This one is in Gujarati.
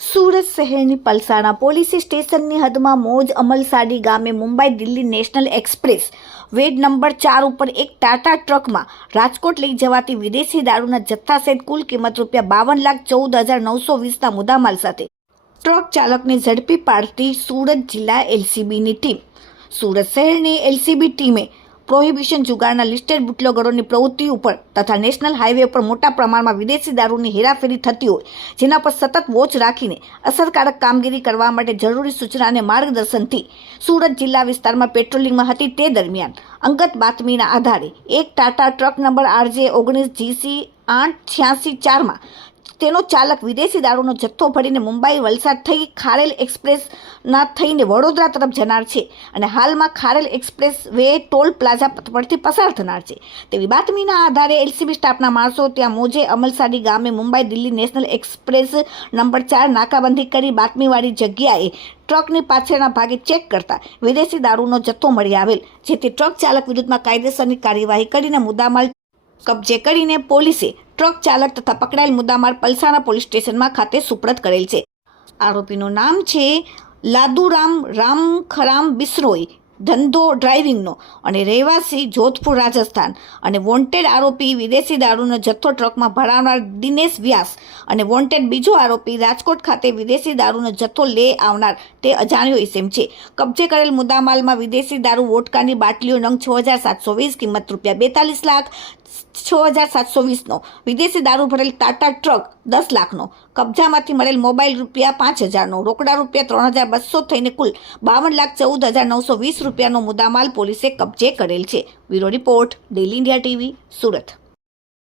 સુરત શહેરની પલસાણા પોલીસ સ્ટેશનની હદમાં મોજ અમલસાડી ગામે મુંબઈ દિલ્હી નેશનલ એક્સપ્રેસ વેડ નંબર 4 ઉપર એક ટાટા ટ્રકમાં રાજકોટ લઈ જવાતી વિદેશી દારૂના જથ્થા સહિત કુલ કિંમત ₹52,14,920ના મુદ્દામાલ સાથે ટ્રક ચાલકને ઝડપી પાડતી સુરત જિલ્લા એલસીબીની ટીમ. સુરત શહેરની એલસીબી ટીમે પ્રોહિબિશન જુગારના લિસ્ટેડ બુટલેગરોની પ્રવૃત્તિ ઉપર તથા નેશનલ હાઈવે પર મોટા પ્રમાણમાં વિદેશી દારૂની હેરાફેરી થતી હોય જેના પર સતત વોચ રાખીને અસરકારક કામગીરી કરવા માટે જરૂરી સૂચના અને માર્ગદર્શનથી સુરત જિલ્લા વિસ્તારમાં પેટ્રોલિંગમાં હતી. તે દરમિયાન અંગત બાતમીના આધારે એક ટાટા ટ્રક નંબર RJ19GC 886-4માં તેનો ચાલક વિદેશી દારૂનો જથ્થો ભરીને મુંબઈ વલસાડ થઈ ખારેલ એક્સપ્રેસના થઈને વડોદરા તરફ જનાર છે અને હાલમાં Kharel expressway toll plaza પરથી પસાર થનાર છે તેવી બાતમીના આધારે એલસીબી સ્ટાફના માણસો ત્યાં મોજે અમલસાડી ગામે Mumbai Delhi national express number 4 નાકાબંધી કરી બાતમીવાળી જગ્યાએ ટ્રકની પાછળના ભાગે ચેક કરતા વિદેશી દારૂનો જથ્થો મળી આવેલ, જેથી ટ્રક ચાલક વિરુદ્ધમાં કાયદેસરની કાર્યવાહી કરીને મુદ્દામાલ કબજે કરીને પોલીસે ટ્રક ચાલક તથા પકડાયેલ મુદ્દામાલ પલસાણા પોલીસ સ્ટેશનમાં ખાતે સુપ્રત કરેલ છે. આરોપીનું નામ છે લાદુરામ રામખરામ બિશ્નોઈ, ધંધો ડ્રાઇવિંગનો અને રહેવાસી જોધપુર રાજસ્થાન, અને વોન્ટેડ આરોપી વિદેશી દારૂનો જથ્થો ટ્રકમાં ભરાવનાર દિનેશ વ્યાસ અને વોન્ટેડ બીજો આરોપી રાજકોટ ખાતે વિદેશી દારૂનો જથ્થો લે આવનાર તે અજાણ્યો ઇસમ છે. કબજે કરેલ મુદ્દામાલમાં વિદેશી દારૂ વોડકાની બાટલીઓ નંગ 6,720 કિંમત ₹42,06,720નો, વિદેશી દારૂ ભરેલ ટાટા ટ્રક 10 લાખનો, કબજામાંથી મળેલ મોબાઈલ ₹5,000નો, રોકડા ₹3,200 થઈને કુલ ₹52,14,920નો મુદ્દામાલ પોલીસે કબજે કરેલ છે. Bureau report, daily India TV, Surat.